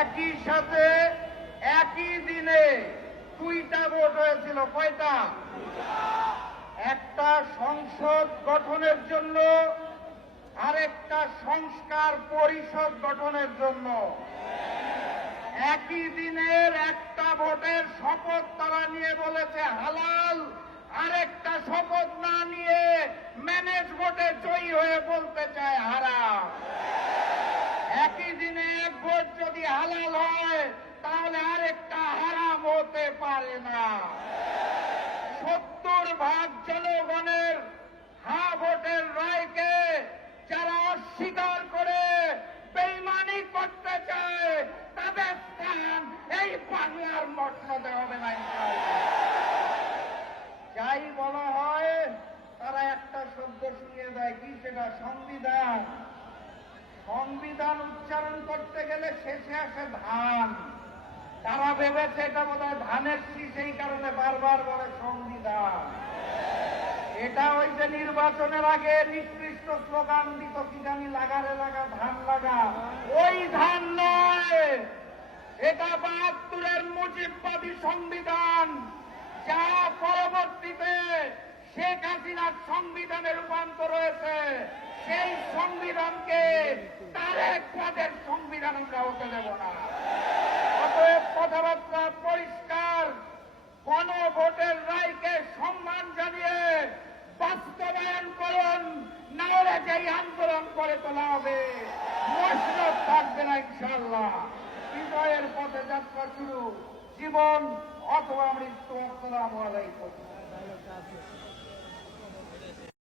একই সাথে একই দিনে দুইটা ভোট হয়েছিল। কয়টা? একটা সংসদ গঠনের জন্য, আরেকটা সংস্কার পরিষদ গঠনের জন্য। একই দিনের একটা ভোটের শপথ তারা নিয়ে বলেছে হালাল, আরেকটা শপথ না নিয়ে ম্যানেজ ভোটে জয়ী হয়ে বলতে চায় হারাম। একই দিনে এক ভোট যদি হালাল হয় তাহলে আরেকটা হারাম হতে পারে না। 70% জনগণের হ্যাঁ ভোটের রায়কে যারা অস্বীকার করে বেইমানি করতে চায় তাদের স্থান এই বাংলার মর্যাদা হবে না। যাই বলা হয় তারা একটা শব্দ শুনিয়ে দেয়, কি সেটা? সংবিধান। সংবিধান উচ্চারণ করতে গেলে শেষে আসে ধান। তারা ভেবেছে এটা বোধহয় ধানের শীষ, এই কারণে বারবার বলে সংবিধান। এটা ওই যে নির্বাচনের আগে নিকৃষ্ট স্লোগান দিত, কি জানি, লাগারে লাগা ধান লাগা, ওই ধান নয়। এটা ৭২-এর মুজিববাদী সংবিধান, যা পরবর্তীতে শেখ হাসিনার সংবিধানে রূপান্তর হয়েছে। সেই সংবিধানকে তারেক পদের সংবিধান আমরা হতে দেব না। অতএব কথাবার্তা পরিষ্কার, গণভোটের রায়কে সম্মান জানিয়ে বাস্তবায়ন করুন, না হলে যেই আন্দোলন করে তোলা হবে মসনদ থাকবে না ইনশাআল্লাহ। বিজয়ের পথে যাত্রা শুরু, জীবন অথবা মৃত্যু। আসসালামু আলাইকুম।